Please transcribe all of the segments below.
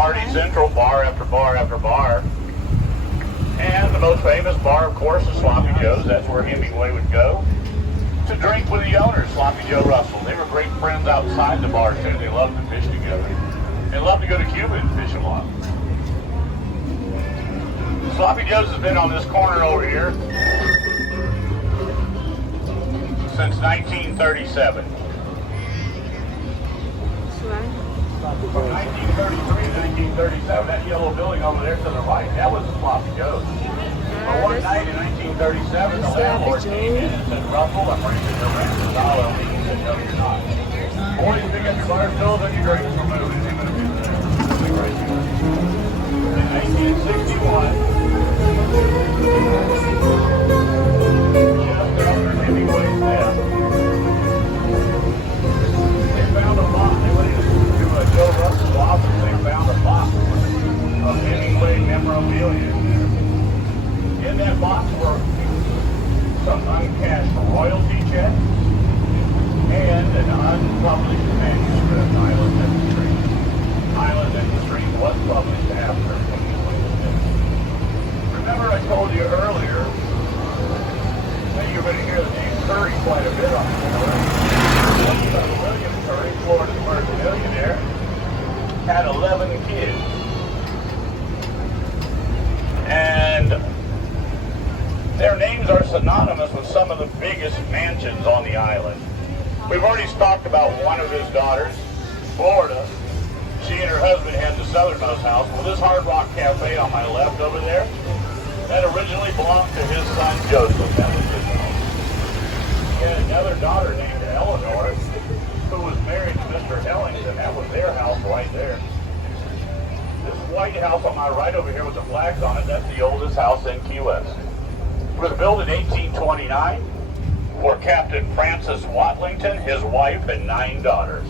Party Central, bar after bar after bar. And the most famous bar, of course, is Sloppy Joe's. That's where Hemingway would go to drink with the owner, Sloppy Joe Russell. They were great friends outside the bar, too. They loved to fish together. They loved to go to Cuba and fish a lot. Sloppy Joe's has been on this corner over here since 1937. From 1933 to 1937, that yellow building over there to the right, that was the Sloppy Joe's. But one night in 1937, the landlord came in and said, Russell, I'm ready to your rent $1. He said, no, you're not. Boys, pick up your bar stools and your drinks. We're moving. In 1961, just after Hemingway's death, they found a box. They went into Joe Russell's office. They found a box of Hemingway memorabilia. In that box were some uncashed royalty checks and an unpublished manuscript, Island in the Stream. Island in the Stream was published after Hemingway's death. Remember I told you earlier that you're going to hear the name Curry quite a bit on the show. William Curry, Florida's first millionaire, had 11 kids. And their names are synonymous with some of the biggest mansions on the island. We've already talked about one of his daughters, Florida. She and her husband had the southernmost house. Well, this Hard Rock Cafe on my left over there, that originally belonged to his son Joseph. That was his house. He had another daughter named Eleanor, who was married to Mr. Ellington. That was their house right there. This white house on my right over here with the flags on it, that's the oldest house in Key West. It was built in 1829 for Captain Francis Watlington, his wife, and 9 daughters.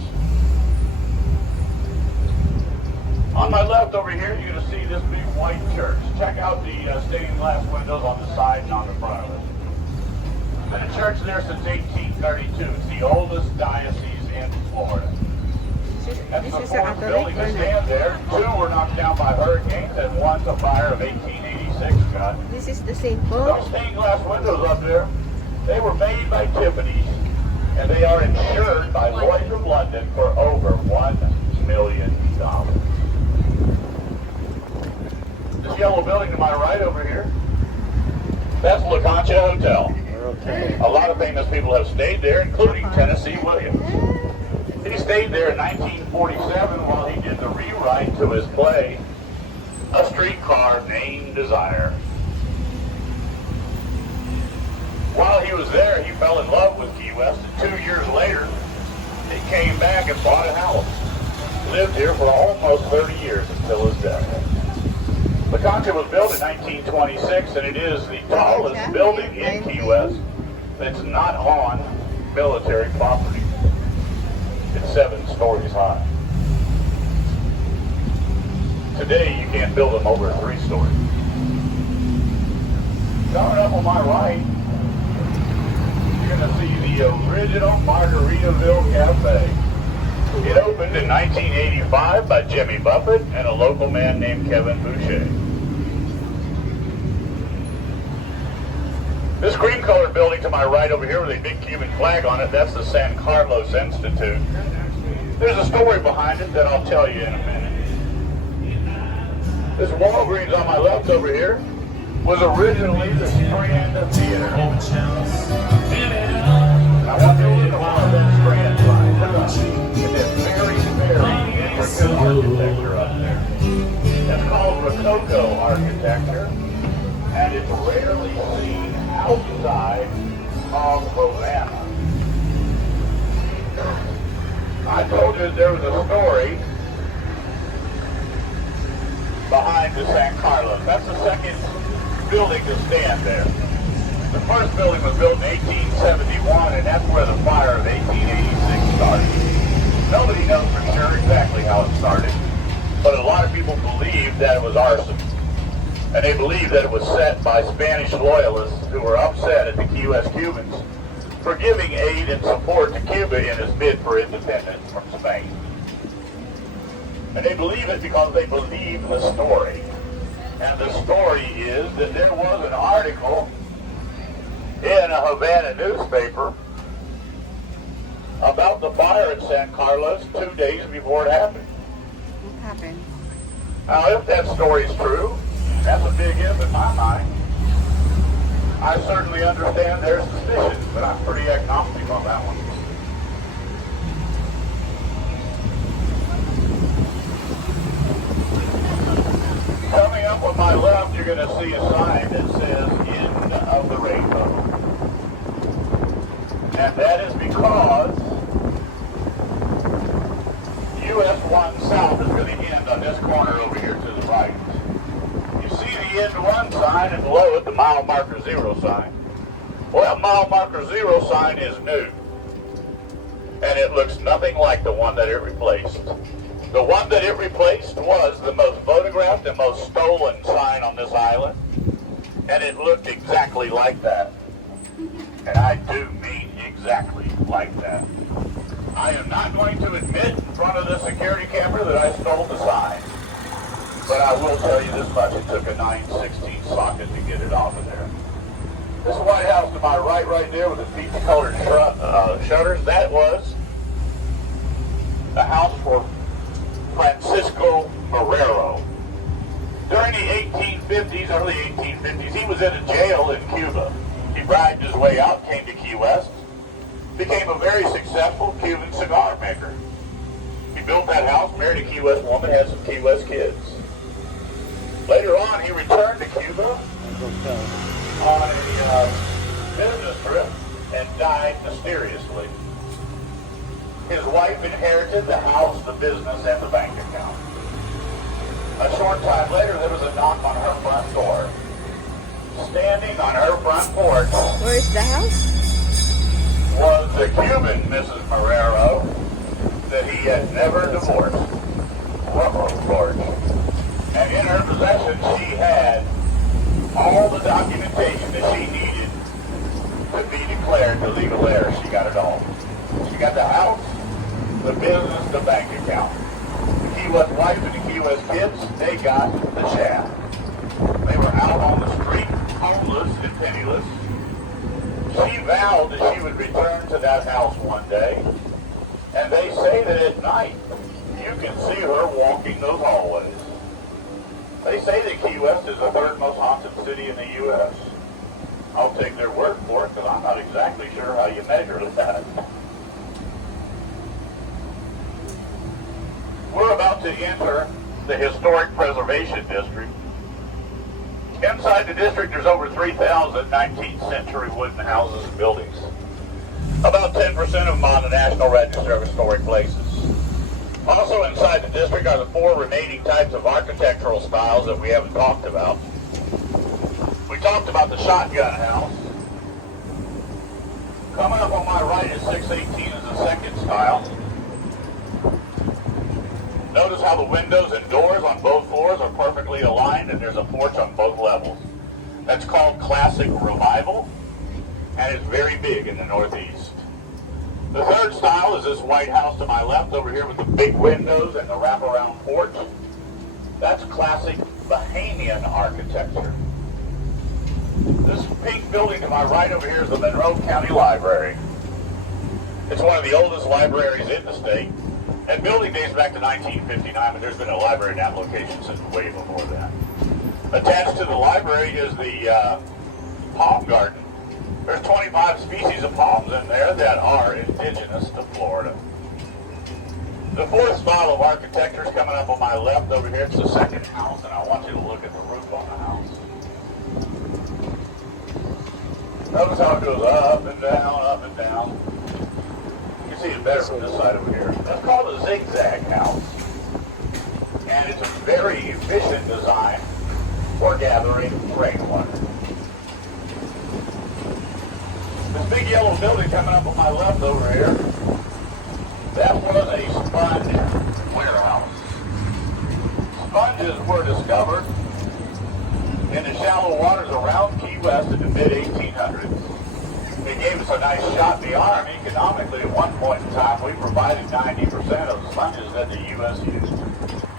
On my left over here, you're going to see this big white church. Check out the stained glass windows on the side and on the front of it. It's been a church there since 1832. It's the oldest diocese in Florida. That's the fourth building to stand there. 2 were knocked down by hurricanes, and 1's a fire of 1886 got. This is the St. Paul. Those stained glass windows up there, they were made by Tiffany's, and they are insured by Lloyd's of London for over $1 million. This yellow building to my right over here, that's the Concha Hotel. A lot of famous people have stayed there, including Tennessee Williams. He stayed there in 1947 while he did the rewrite to his play, A Streetcar Named Desire. While he was there, he fell in love with Key West, and 2 years later, he came back and bought a house. Lived here for almost 30 years until his death. The Concha was built in 1926, and it is the tallest building in Key West that's not on military property. It's 7 stories high. Today, you can't build them over 3 stories. Coming up on my right, you're going to see the original Margaritaville Cafe. It opened in 1985 by Jimmy Buffett and a local man named Kevin Boucher. This cream-colored building to my right over here with a big Cuban flag on it, that's the San Carlos Institute. There's a story behind it that I'll tell you in a minute. This Walgreens on my left over here was originally the Strand Theater. I want you to look around that Strand sign. It's that very, very intricate architecture up there. That's called Rococo architecture, and it's rarely seen outside of Havana. I told you there was a story behind the San Carlos. That's the second building to stand there. The first building was built in 1871, and that's where the fire of 1886 started. Nobody knows for sure exactly how it started, but a lot of people believe that it was arson. And they believe that it was set by Spanish loyalists who were upset at the Key West Cubans for giving aid and support to Cuba in its bid for independence from Spain. And they believe it because they believe the story. And the story is that there was an article in a Havana newspaper about the fire at San Carlos 2 days before it happened. What happened? Now, if that story's true, that's a big if in my mind. I certainly understand their suspicions, but I'm pretty agnostic on that one. Coming up on my left, you're going to see a sign that says End of the Rainbow. And that is because US 1 South is going to end on this corner over here to the right. You see the End 1 sign and below it the mile marker 0 sign. Well, that mile marker 0 sign is new. And it looks nothing like the one that it replaced. The one that it replaced was the most photographed and most stolen sign on this island. And it looked exactly like that. And I do mean exactly like that. I am not going to admit in front of the security camera that I stole the sign. But I will tell you this much, it took a 9/16 socket to get it off of there. This White House to my right there with the peach-colored shutters, that was the house for Francisco Marrero. During the 1850s, early 1850s, he was in a jail in Cuba. He bribed his way out, came to Key West, became a very successful Cuban cigar maker. He built that house, married a Key West woman, had some Key West kids. Later on, he returned to Cuba on a business trip and died mysteriously. His wife inherited the house, the business, and the bank account. A short time later, there was a knock on her front door. Standing on her front porch Where's the house? was the Cuban Mrs. Marrero that he had never divorced. Whoa, Lord. And in her possession, she had all the documentation that she needed to be declared the legal heir. She got it all. She got the house, the business, the bank account. The Key West wife and the Key West kids, they got the shaft. They were out on the street, homeless and penniless. She vowed that she would return to that house one day. And they say that at night, you can see her walking those hallways. They say that Key West is the third most haunted city in the U.S. I'll take their word for it, because I'm not exactly sure how you measure that. We're about to enter the Historic Preservation District. Inside the district, there's over 3,000 19th century wooden houses and buildings. About 10% of them on the National Register of Historic Places. Also inside the district are the 4 remaining types of architectural styles that we haven't talked about. We talked about the shotgun house. Coming up on my right is 618 is the second style. Notice how the windows and doors on both floors are perfectly aligned and there's a porch on both levels. That's called Classic Revival, and it's very big in the Northeast. The third style is this White House to my left over here with the big windows and the wraparound porch. That's classic Bahamian architecture. This pink building to my right over here is the Monroe County Library. It's one of the oldest libraries in the state. That building dates back to 1959, but there's been a library in that location since way before that. Attached to the library is the palm garden. There's 25 species of palms in there that are indigenous to Florida. The fourth style of architecture is coming up on my left over here. It's the second house, and I want you to look at the roof on the house. Notice how it goes up and down, up and down. You can see it better from this side over here. That's called a zigzag house. And it's a very efficient design for gathering rainwater. This big yellow building coming up on my left over here, that was a sponge warehouse. Sponges were discovered in the shallow waters around Key West in the mid-1800s. It gave us a nice shot in the arm. Economically, at one point in time, we provided 90% of the sponges that the U.S. used.